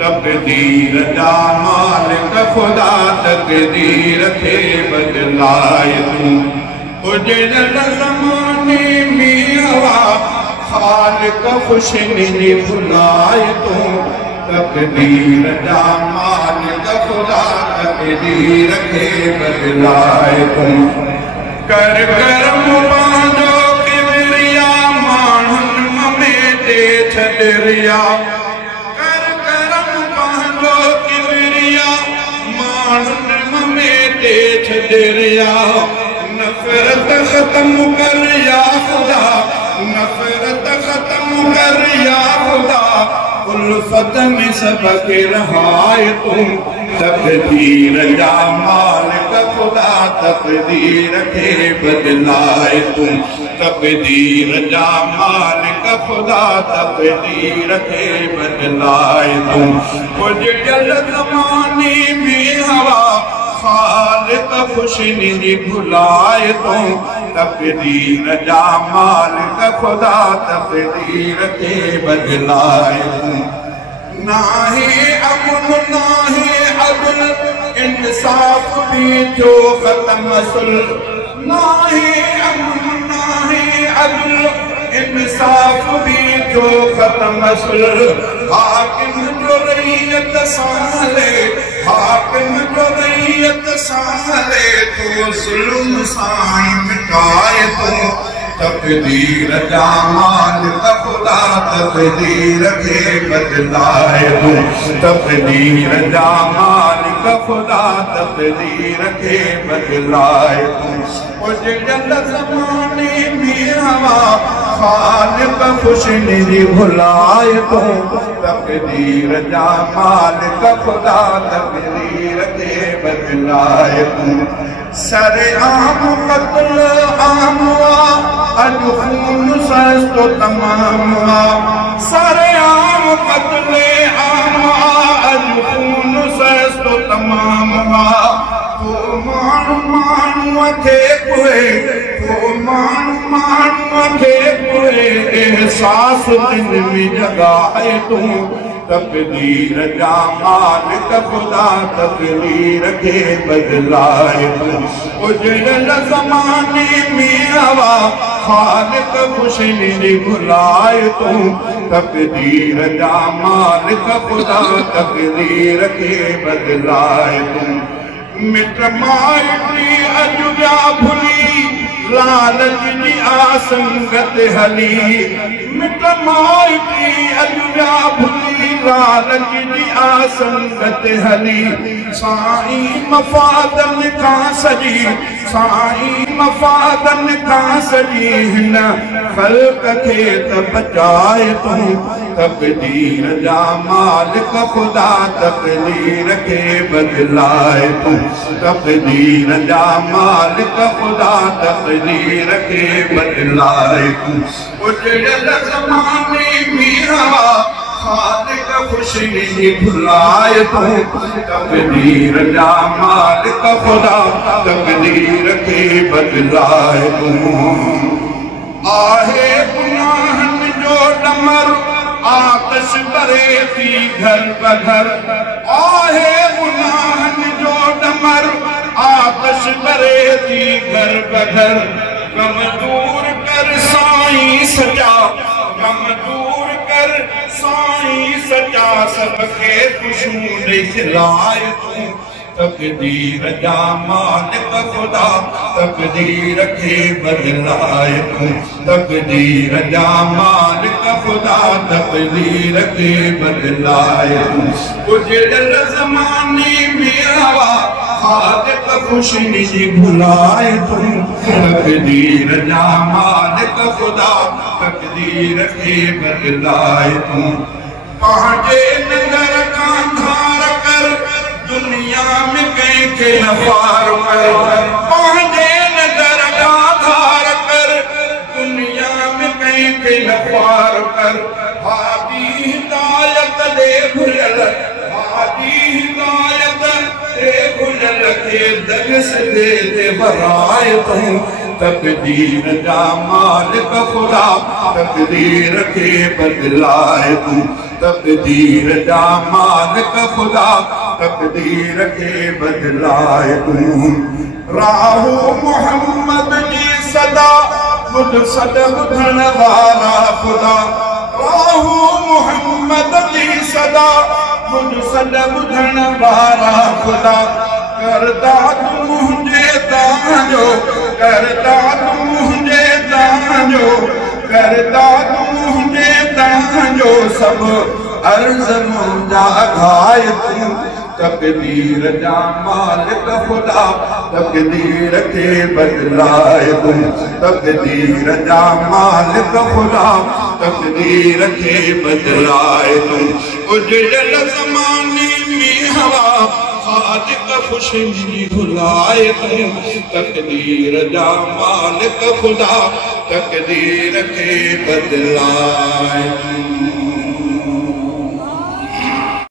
तकदीर जा मालिक खुदा तकदीर खे बदलाए तूं उजड़ल ज़माने में हवा खालिक खुशनी भुलाए तूं तकदीर जा मालिक खुदा तकदीर खे बदलाए तूं कर करम पंहिंजो किबरिया माण्हुनि में दे छॾरिया कर करम पंहिंजो किबरिया माण्हुनि में दे छॾरिया नफ़रत ख़त्म कर या खुदा नफ़रत ख़त्म कर या खुदा उल्फत में सबके रहाए तूं तकदीर जा मालिक खुदा तकदीर खे बदलाए तूं तकदीर जा मालिक खुदा तकदीर खे बदलाए तूं उजड़ल ज़माने में हवा खालिक खुशनी भुलाए तूं तकदीर जा मालिक खुदा तकदीर खे बदलाए तूं नाहे अमन नाहे अदल इंसाफ भी जो ख़त्म सुल नाहे अमन नाहे अदल इंसाफ भी जो ख़त्म सुल हाकिम जो रईयत संभाले हाकिम जो रईयत संभाले तूं ज़ुल्म सां मिटाए तूं तकदीर जा मालिक खुदा तकदीर खे बदलाए तूं तकदीर जा मालिक खुदा तकदीर खे बदलाए तूं उजड़ल ज़माने में हवा खालिक खुशनी भुलाए तूं तकदीर जा मालिक खुदा तकदीर खे बदलाए तूं सरेआम क़त्ल आम अॼु खून सस्तो तमाम सरेआम क़त्ल आम अॼु खून सस्तो तमाम तो माण्हू माण्हूअ खे पोइ तो माण्हू माण्हूअ खे पोइ एहसास दिलि में जॻाए तूं तकदीर जा मालिक खुदा तकदीर खे बदलाए तूं उजड़ल ज़माने में हवा खालिक खुशनी भुलाए तूं तकदीर जा मालिक खुदा तकदीर खे बदलाए तूं मिट माइटी अॼु जा भुली लालच जी आसंगत हली मिट माइटी अॼु जा भुली लालच जी आसंगत हली साईं मफ़ादन खां सॼी साईं मफ़ादन खां सॼी हिन ख़ल्क़ खे त बचाए तूं तकदीर जा मालिक खुदा तकदीर खे बदलाए तूं तकदीर जा मालिक खुदा तकदीर खे बदलाए तूं उजड़ल ज़माने में हवा खालिक खुशनी भुलाए तूं तकदीर जा मालिक खुदा तकदीर खे बदलाए तूं आहे गुनाहनि जो डमर आतिश भरे थी घर बघर आहे गुनाहनि जो डमर आतिश भरे थी घर बघर गम दूर कर साईं सचा गम दूर कर साईं सचा सबके खुशबू ॾेई खिलाए तूं तकदीर जा मालिक खुदा तकदीर खे बदलाए तूं तकदीर जा मालिक खुदा तकदीर खे बदलाए तूं उजड़ल ज़माने में हवा खालिक खुशनी भुलाए तूं तकदीर जा मालिक खुदा तकदीर खे बदलाए तूं पंहिंजे नगर खां धार कर दुनिया में कंहिंखे नफ़ार कर पंहिंजे नगर खां धार कर दुनिया में कंहिंखे नफ़ार कर हादी हिदायत ॾे भुलियल हादी हिदायत ॾे भुलियल खे दग सॼे ते वराए तूं तकदीर जा मालिक खुदा तकदीर खे बदलाए तूं तक़दीर जा मालिक ख़ुदा तक़दीर खे बदिलाए तूं राहू मोहम्मद जी सदा ॿुध सॾ ॿुधण वारा ख़ुदा राहू मोहम्मद जी सदा ॿुध सॾ ॿुधण वारा ख़ुदा करदा तूं मुंहिंजे तव्हांजो करदा तूं मुंहिंजे तव्हांजो करदा तूं मुंहिंजे तव्हांजो सभु अर्ज़ मुंहिंजा घाय तूं तक़दीर जा मालिक ख़ुदा तक़दीर खे बदिलाए तूं तक़दीर जा मालिक ख़ुदा तक़दीर खे बदिलाए तूं उजड़ल ज़माने में हवा खालिक ख़ुशी भुलाए तूं तक़दीर जा मालिक ख़ुदा तक़दीर खे बदिलाए तूं